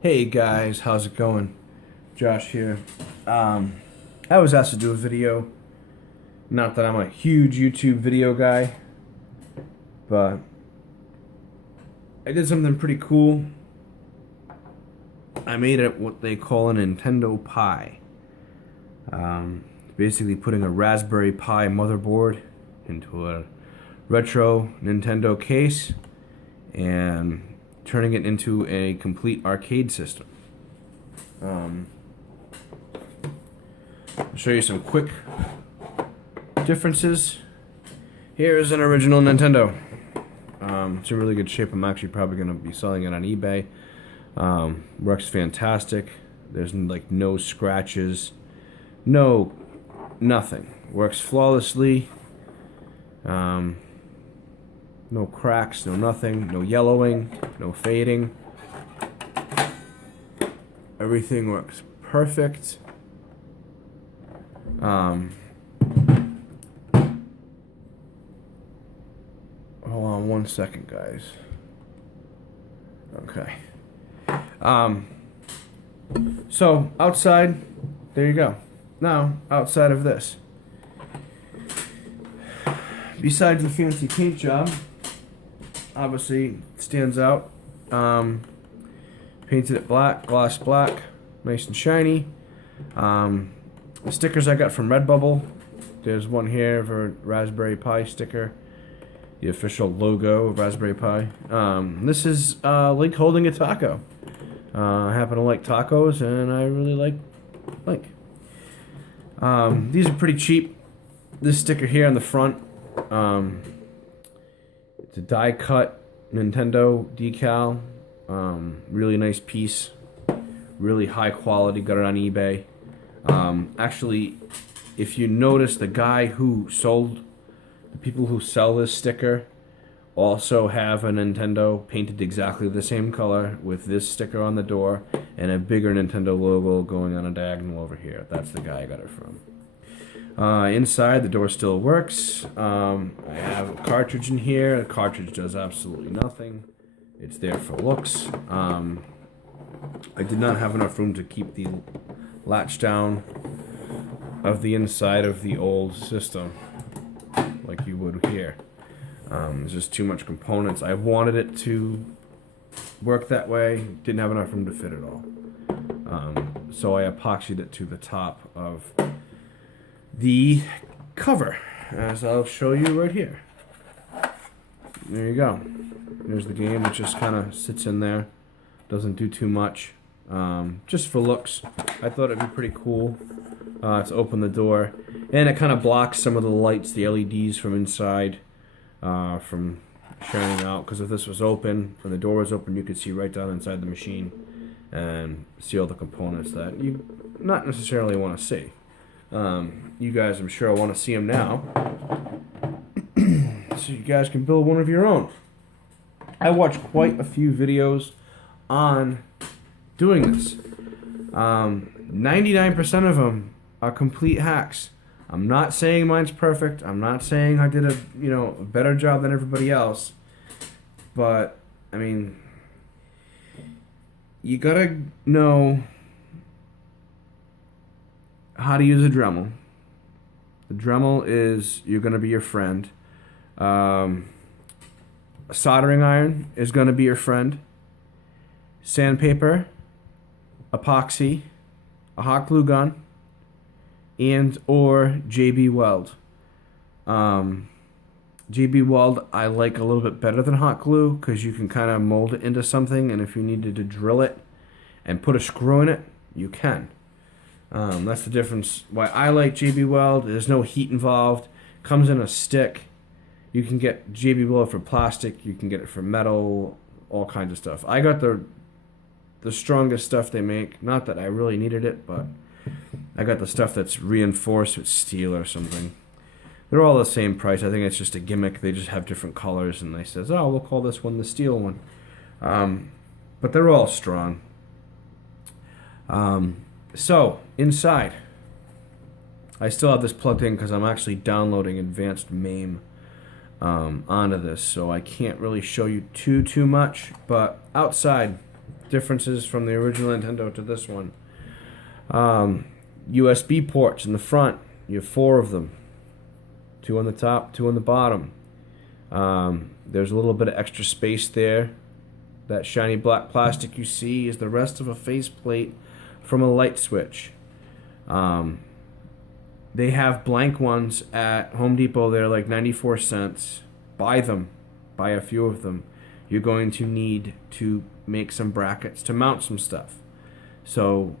Hey guys, how's it going? Josh here. I was asked to do a video. Not that I'm a huge YouTube video guy, but I did something pretty cool. I made it what they call a Nintendo Pi. Basically putting a Raspberry Pi motherboard into a retro Nintendo case and turning it into a complete arcade system. I'll show you some quick differences. Here is an original Nintendo. It's in really good shape. I'm actually probably going to be selling it on eBay. Works fantastic. There's like no scratches, nothing. Works flawlessly. No cracks, no nothing, no yellowing, no fading. Everything works perfect. Hold on one second, guys. Okay. So outside, there you go. Now, outside of this, besides the fancy paint job, obviously stands out. Painted it black, gloss black, nice and shiny. The stickers I got from Redbubble. There's one here for Raspberry Pi sticker, the official logo of Raspberry Pi. This is Link holding a taco. I happen to like tacos, and I really like Link. These are pretty cheap. This sticker here on the front, it's a die cut Nintendo decal. Really nice piece. Really high quality. Got it on eBay. Actually, if you notice, the people who sell this sticker also have a Nintendo painted exactly the same color with this sticker on the door and a bigger Nintendo logo going on a diagonal over here. That's the guy I got it from. Inside, the door still works. I have a cartridge in here. The cartridge does absolutely nothing. It's there for looks. I did not have enough room to keep the latch down of the inside of the old system like you would here. There's just too much components. I wanted it to work that way. Didn't have enough room to fit it all. So I epoxied it to the top of the cover, as I'll show you right here. There you go. There's the game. It just kind of sits in there. Doesn't do too much. Just for looks. I thought it'd be pretty cool to open the door. And it kind of blocks some of the lights, the LEDs from inside, from shining out. Because if this was open, when the door was open, you could see right down inside the machine and see all the components that you not necessarily want to see. You guys, I'm sure, want to see them now. So you guys can build one of your own. I watched quite a few videos on doing this. 99% of them are complete hacks. I'm not saying mine's perfect. I'm not saying I did a better job than everybody else. But I mean, you gotta know how to use a Dremel. The Dremel is gonna be your friend. A soldering iron is gonna be your friend. Sandpaper, epoxy, a hot glue gun, and or JB Weld. JB Weld I like a little bit better than hot glue because you can kind of mold it into something, and if you needed to drill it and put a screw in it, you can. That's the difference. Why I like JB Weld. There's no heat involved. Comes in a stick. You can get JB Weld for plastic. You can get it for metal. All kinds of stuff. I got the strongest stuff they make. Not that I really needed it, but I got the stuff that's reinforced with steel or something. They're all the same price. I think it's just a gimmick. They just have different colors, and they says, "Oh, we'll call this one the steel one." But they're all strong. So inside, I still have this plugged in because I'm actually downloading advanced MAME onto this, so I can't really show you too much. But outside, differences from the original Nintendo to this one. USB ports in the front. You have 4 of them. 2 on the top, 2 on the bottom. There's a little bit of extra space there. That shiny black plastic you see is the rest of a faceplate from a light switch. They have blank ones at Home Depot. They're like 94 cents. Buy them. Buy a few of them. You're going to need to make some brackets to mount some stuff. So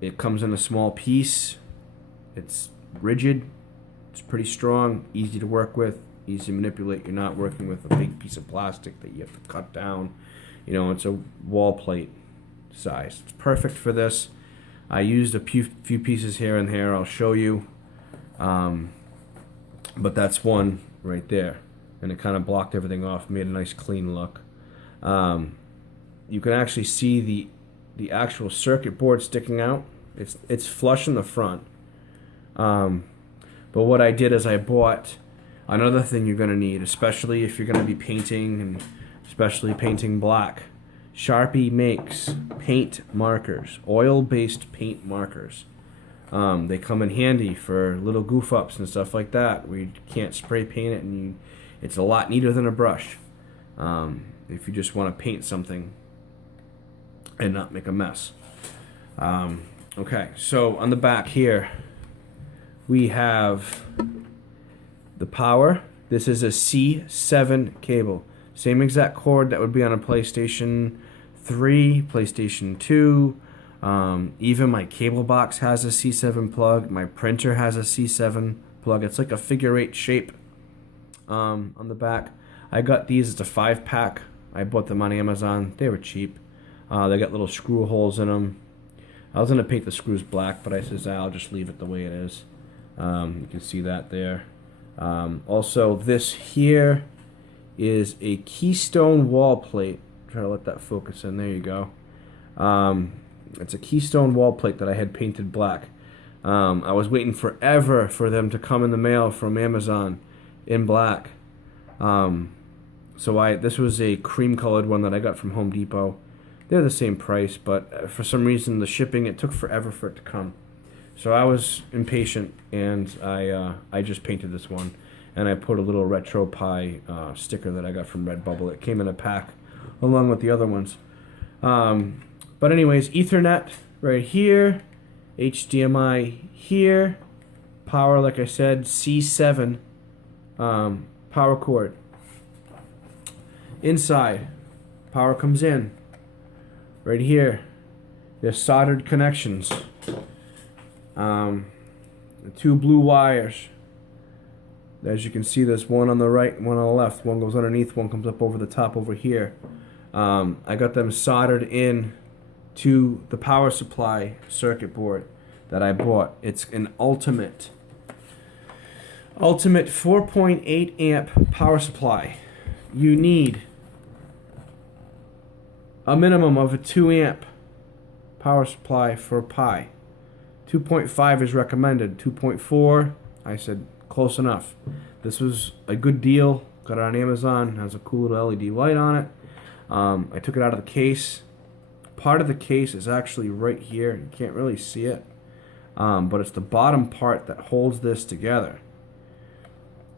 it comes in a small piece. It's rigid. It's pretty strong. Easy to work with. Easy to manipulate. You're not working with a big piece of plastic that you have to cut down. You know, it's a wall plate size. It's perfect for this. I used a few pieces here and there. I'll show you. But that's one right there. And it kind of blocked everything off, made a nice clean look. You can actually see the actual circuit board sticking out. It's flush in the front. But what I did is I bought another thing you're going to need, especially if you're going to be painting, and especially painting black. Sharpie makes paint markers, oil-based paint markers. They come in handy for little goof-ups and stuff like that, where you can't spray paint it, and it's a lot neater than a brush. If you just want to paint something and not make a mess. Okay, so on the back here, we have the power. This is a C7 cable. Same exact cord that would be on a PlayStation 3, PlayStation 2. Even my cable box has a C7 plug. My printer has a C7 plug. It's like a figure 8 shape on the back. I got these. It's a 5-pack. I bought them on Amazon. They were cheap. They got little screw holes in them. I was going to paint the screws black, but I said I'll just leave it the way it is. You can see that there. Also, this here is a Keystone wall plate. Try to let that focus in. There you go. It's a Keystone wall plate that I had painted black. I was waiting forever for them to come in the mail from Amazon in black. This was a cream colored one that I got from Home Depot. They're the same price, but for some reason the shipping, it took forever for it to come. So I was impatient, and I just painted this one, and I put a little RetroPie sticker that I got from Redbubble. It came in a pack along with the other ones. But anyways, Ethernet right here, HDMI here, power, like I said, C7 power cord. Inside, power comes in right here. There's soldered connections. The 2 blue wires. As you can see, there's one on the right, one on the left. One goes underneath, one comes up over the top over here. I got them soldered in to the power supply circuit board that I bought. It's an ultimate 4.8 amp power supply. You need a minimum of a 2 amp power supply for a Pi. 2.5 is recommended. 2.4, I said close enough. This was a good deal. Got it on Amazon. Has a cool little LED light on it. I took it out of the case. Part of the case is actually right here. You can't really see it, but it's the bottom part that holds this together.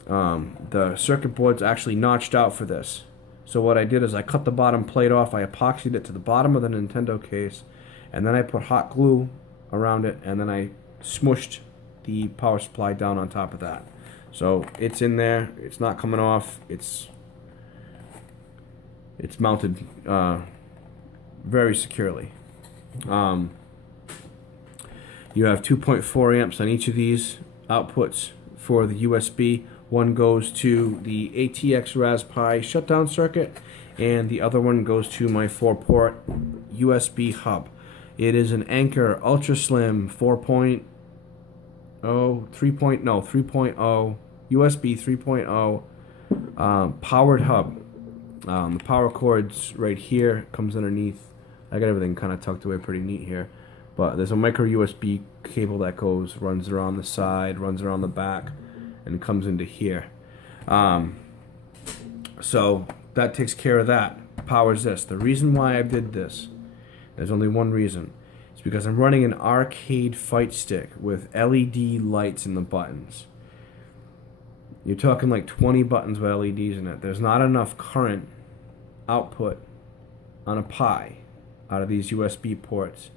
The circuit board's actually notched out for this. So what I did is I cut the bottom plate off. I epoxied it to the bottom of the Nintendo case, and then I put hot glue around it, and then I smushed the power supply down on top of that. So it's in there. It's not coming off. It's mounted very securely. You have 2.4 amps on each of these outputs for the USB. One goes to the ATX Raspberry shutdown circuit, and the other one goes to my 4-port USB hub. It is an Anker Ultra Slim 3.0 USB 3.0 powered hub. The power cord's right here, comes underneath. I got everything kind of tucked away pretty neat here. But there's a micro USB cable that runs around the side, runs around the back, and comes into here. So that takes care of that. Powers this. The reason why I did this There's only one reason. It's because I'm running an arcade fight stick with LED lights in the buttons. You're talking like 20 buttons with LEDs in it. There's not enough current output on a Pi out of these USB ports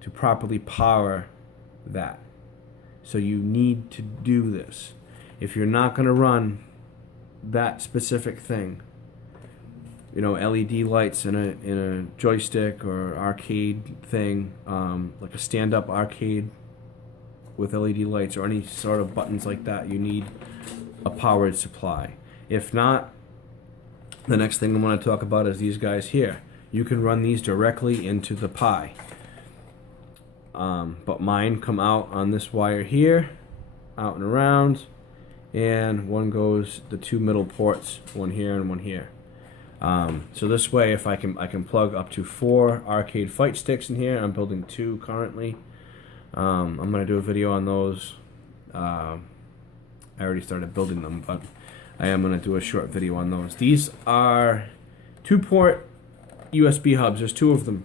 to properly power that. So you need to do this. If you're not going to run that specific thing, LED lights in a joystick or arcade thing, like a stand-up arcade with LED lights or any sort of buttons like that, you need a powered supply. If not, the next thing I want to talk about is these guys here. You can run these directly into the Pi. But mine come out on this wire here, out and around, and one goes the two middle ports, one here and one here. So this way, if I can plug up to 4 arcade fight sticks in here. I'm building 2 currently. I'm gonna do a video on those. I already started building them, but I am gonna do a short video on those. These are 2-port USB hubs. There's 2 of them.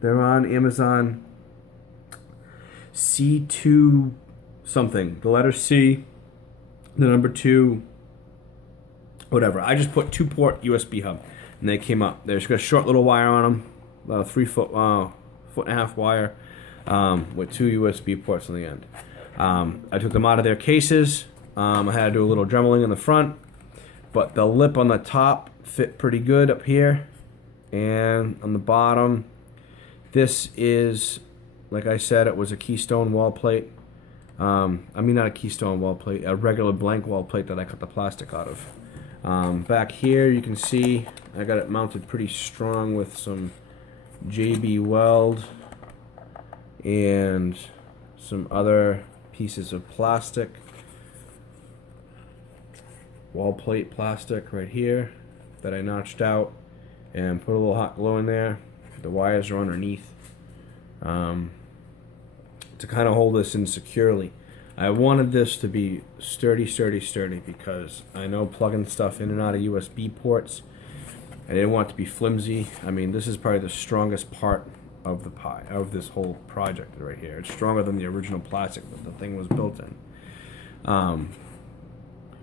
They're on Amazon C2 something. The letter C, the number 2, whatever. I just put 2-port USB hub, and they came up. There's got a short little wire on them, about a 3.5 wire, with 2 USB ports on the end. I took them out of their cases. I had to do a little dremeling in the front, but the lip on the top fit pretty good up here, and on the bottom, this is, like I said, it was a keystone wall plate. I mean, not a keystone wall plate, a regular blank wall plate that I cut the plastic out of. Back here, you can see I got it mounted pretty strong with some JB Weld and some other pieces of plastic. Wall plate plastic right here that I notched out and put a little hot glue in there. The wires are underneath to kind of hold this in securely. I wanted this to be sturdy because I know plugging stuff in and out of USB ports, I didn't want it to be flimsy. I mean, this is probably the strongest part of the Pi, of this whole project right here. It's stronger than the original plastic that the thing was built in.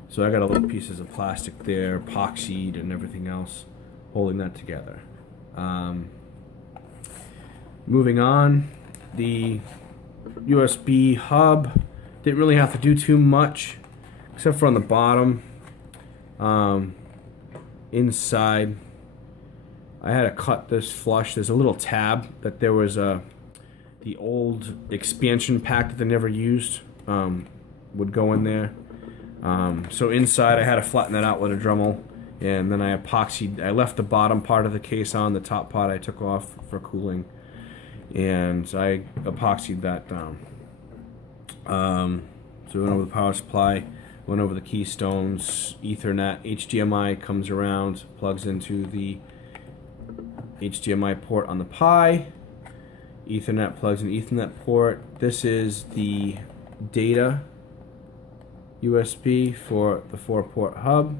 So I got a little pieces of plastic there, epoxied and everything else, holding that together. Moving on, the USB hub didn't really have to do too much, except for on the bottom. Inside, I had to cut this flush. There's a little tab that there was the old expansion pack that they never used would go in there. So inside, I had to flatten that out with a Dremel, and then I epoxied. I left the bottom part of the case on. The top part I took off for cooling, and I epoxied that down. So we went over the power supply, went over the keystones, Ethernet, HDMI comes around, plugs into the HDMI port on the Pi. Ethernet plugs in Ethernet port. This is the data USB for the 4-port hub.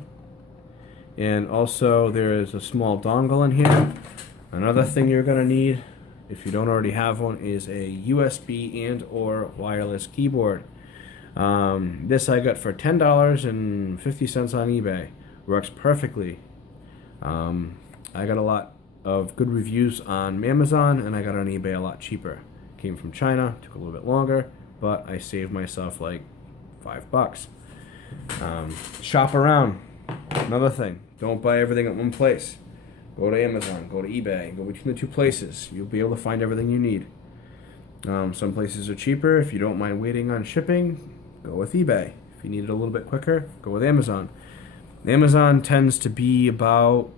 And also there is a small dongle in here. Another thing you're going to need, if you don't already have one, is a USB and or wireless keyboard. This I got for $10.50 on eBay. Works perfectly. I got a lot of good reviews on Amazon, and I got it on eBay a lot cheaper. Came from China, took a little bit longer, but I saved myself like $5. Shop around. Another thing, don't buy everything at one place. Go to Amazon, go to eBay, go between the 2 places. You'll be able to find everything you need. Some places are cheaper. If you don't mind waiting on shipping, go with eBay. If you need it a little bit quicker, go with Amazon. Amazon tends to be about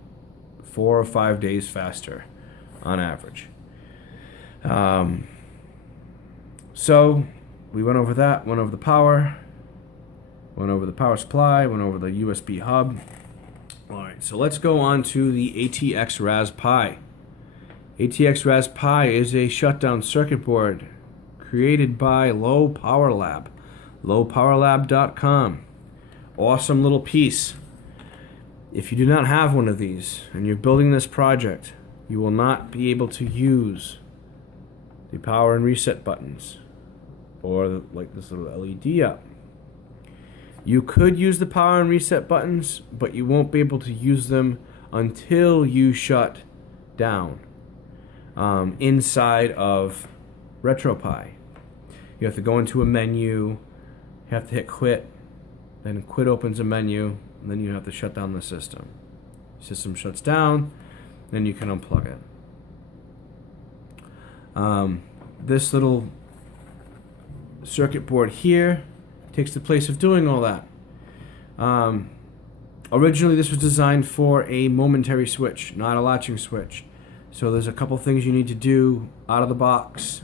4 or 5 days faster on average. So we went over that, went over the power, went over the power supply, went over the USB hub. Alright, so let's go on to the ATX Raspberry Pi. ATX Raspberry Pi is a shutdown circuit board created by Low Power Lab. lowpowerlab.com. Awesome little piece. If you do not have one of these and you're building this project, you will not be able to use the power and reset buttons, or like this little LED up. You could use the power and reset buttons, but you won't be able to use them until you shut down inside of RetroPie. You have to go into a menu, you have to hit quit, then quit opens a menu, and then you have to shut down the system. System shuts down, then you can unplug it. This little circuit board here takes the place of doing all that. Originally this was designed for a momentary switch, not a latching switch. So there's a couple things you need to do out of the box.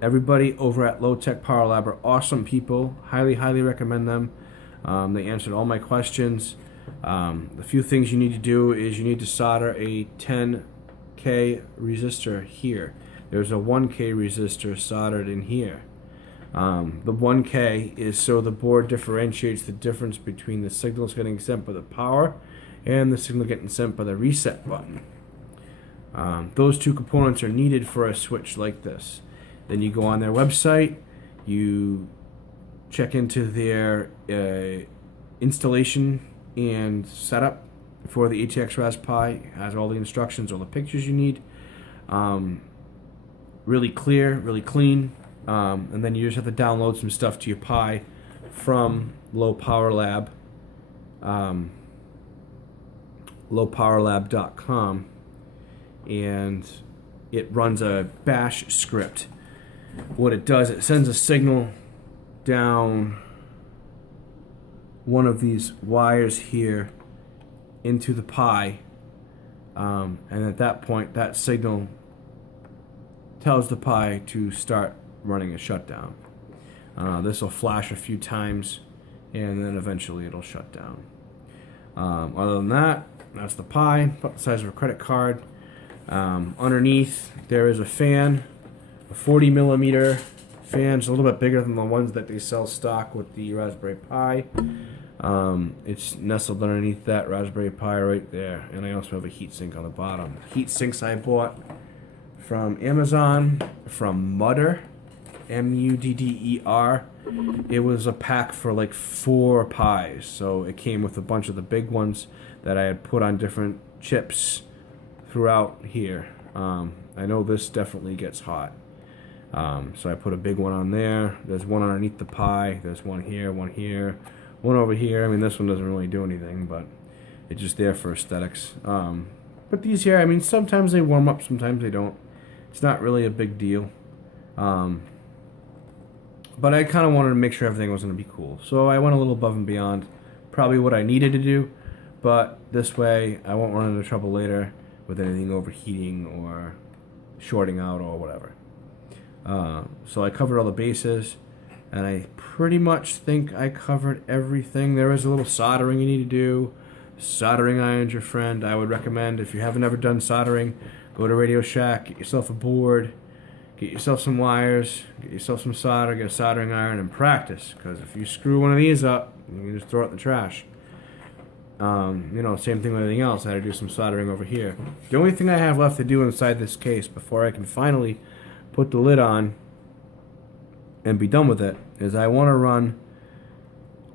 Everybody over at Low Tech Power Lab are awesome people. Highly, highly recommend them. They answered all my questions. The few things you need to do is you need to solder a 10K resistor here. There's a 1K resistor soldered in here. The 1K is so the board differentiates the difference between the signals getting sent by the power and the signal getting sent by the reset button. Those two components are needed for a switch like this. Then you go on their website, you check into their installation and setup for the ATX Raspberry Pi. It has all the instructions, all the pictures you need. Really clear, really clean. And then you just have to download some stuff to your Pi from Low Power Lab, lowpowerlab.com, and it runs a bash script. What it does, it sends a signal down one of these wires here into the Pi, and at that point that signal tells the Pi to start running a shutdown. This will flash a few times and then eventually it'll shut down. Other than that, that's the Pi, about the size of a credit card. Underneath there is a fan, a 40 millimeter fan. It's a little bit bigger than the ones that they sell stock with the Raspberry Pi. It's nestled underneath that Raspberry Pi right there, and I also have a heatsink on the bottom. Heat sinks I bought from Amazon, from Mudder, M-U-D-D-E-R. It was a pack for like 4 Pis, so it came with a bunch of the big ones that I had put on different chips throughout here. I know this definitely gets hot. So I put a big one on there. There's one underneath the Pi. There's one here, one here, one over here. I mean, this one doesn't really do anything, but it's just there for aesthetics. But these here, I mean, sometimes they warm up, sometimes they don't. It's not really a big deal. But I kind of wanted to make sure everything was going to be cool. So I went a little above and beyond probably what I needed to do. But this way, I won't run into trouble later with anything overheating or shorting out or whatever. So I covered all the bases, and I pretty much think I covered everything. There is a little soldering you need to do. Soldering iron's your friend. I would recommend, if you haven't ever done soldering, go to Radio Shack, get yourself a board, get yourself some wires, get yourself some solder, get a soldering iron, and practice. Because if you screw one of these up, you can just throw it in the trash. Same thing with anything else. I had to do some soldering over here. The only thing I have left to do inside this case before I can finally put the lid on and be done with it is I want to run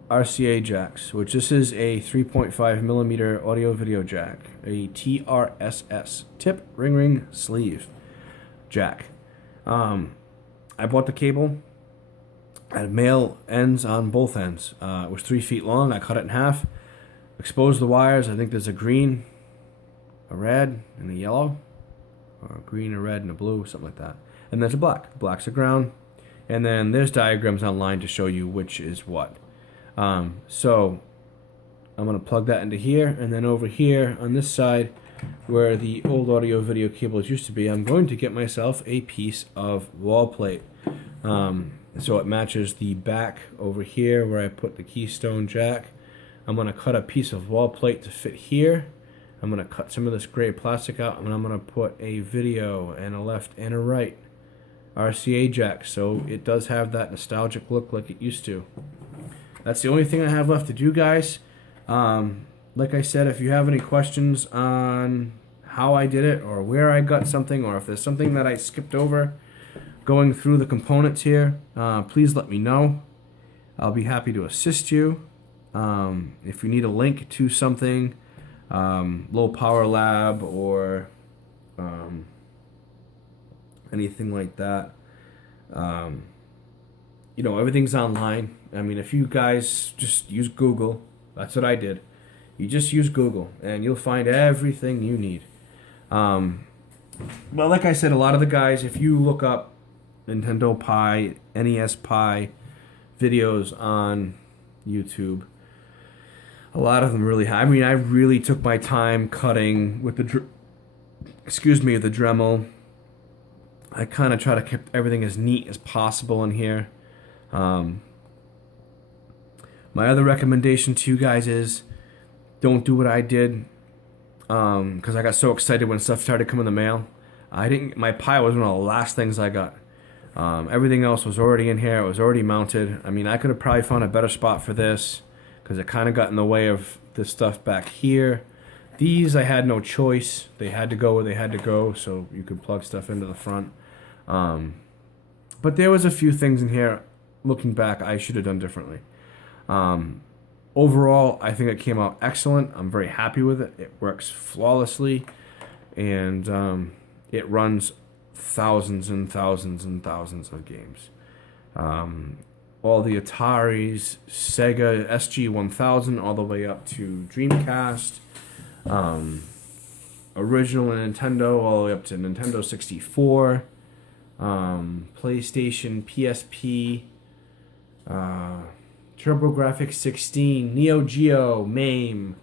RCA jacks, which this is a 3.5 millimeter audio video jack, a TRSS, tip ring sleeve jack. I bought the cable. I had male ends on both ends. It was 3 feet long. I cut it in half, exposed the wires. I think there's a green, a red, and a yellow, or a green, a red, and a blue, something like that. And there's a black. Black's a ground. And then there's diagrams online to show you which is what. So I'm going to plug that into here, and then over here on this side where the old audio video cables used to be, I'm going to get myself a piece of wall plate. So it matches the back over here where I put the keystone jack. I'm going to cut a piece of wall plate to fit here. I'm going to cut some of this gray plastic out, and I'm going to put a video and a left and a right RCA jack, so it does have that nostalgic look like it used to. That's the only thing I have left to do, guys. Like I said, if you have any questions on how I did it or where I got something, or if there's something that I skipped over going through the components here, please let me know. I'll be happy to assist you. If you need a link to something, Low Power Lab or anything like that, you know, everything's online. I mean, if you guys just use Google, that's what I did. You just use Google and you'll find everything you need. Well, like I said, a lot of the guys, if you look up Nintendo Pi, NES Pi videos on YouTube, a lot of them really, I mean, I really took my time cutting with the the Dremel. I kind of try to keep everything as neat as possible in here. My other recommendation to you guys is don't do what I did, because I got so excited when stuff started coming in the mail. My Pi was one of the last things I got. Everything else was already in here. It was already mounted. I mean, I could have probably found a better spot for this because it kind of got in the way of this stuff back here. These, I had no choice. They had to go where they had to go, so you could plug stuff into the front. But there was a few things in here, looking back, I should have done differently. Overall, I think it came out excellent. I'm very happy with it. It works flawlessly, and it runs thousands and thousands and thousands of games. All the Ataris, Sega SG-1000, all the way up to Dreamcast, original Nintendo, all the way up to Nintendo 64, PlayStation, PSP, TurboGrafx 16, Neo Geo, MAME,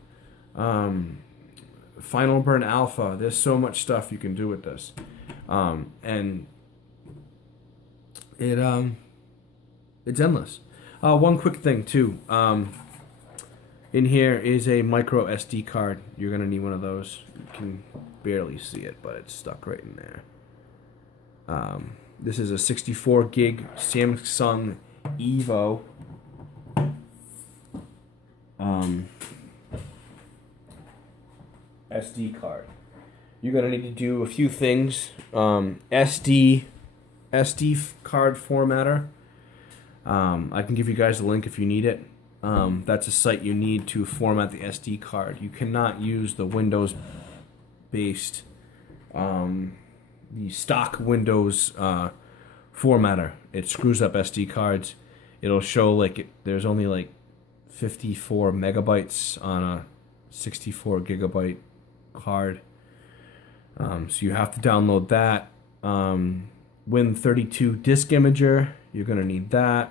Final Burn Alpha. There's so much stuff you can do with this. And it's endless. One quick thing too. In here is a micro SD card. You're gonna need one of those. You can barely see it, but it's stuck right in there. This is a 64 gig Samsung Evo. SD card. You're gonna need to do a few things. SD card formatter. I can give you guys a link if you need it. That's a site you need to format the SD card. You cannot use the Windows-based, the stock Windows formatter. It screws up SD cards. It'll show like there's only like 54 megabytes on a 64 gigabyte card. So you have to download that. Win32 disk imager, you're going to need that.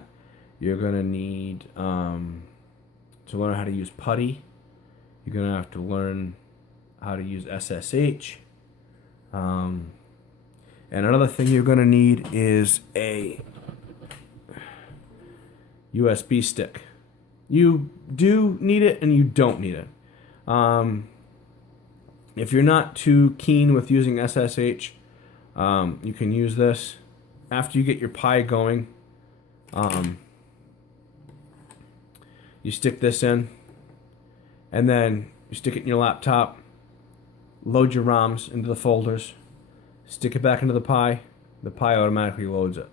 You're going to need to learn how to use PuTTY. You're going to have to learn how to use SSH. And another thing you're going to need is a USB stick. You do need it and you don't need it. If you're not too keen with using SSH, you can use this. After you get your Pi going, you stick this in, and then you stick it in your laptop, load your ROMs into the folders, stick it back into the Pi automatically loads it.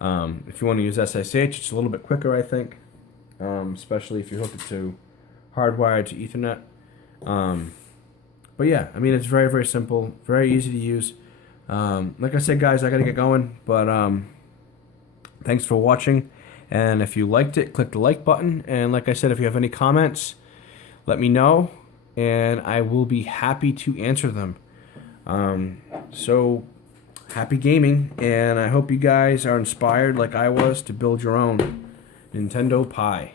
If you want to use SSH, it's a little bit quicker, I think, especially if you hook it to hardwired to Ethernet. But yeah, I mean, it's very, very simple, very easy to use. Like I said, guys, I gotta get going, but thanks for watching, and if you liked it, click the like button, and like I said, if you have any comments, let me know, and I will be happy to answer them. So happy gaming, and I hope you guys are inspired like I was to build your own Nintendo Pi.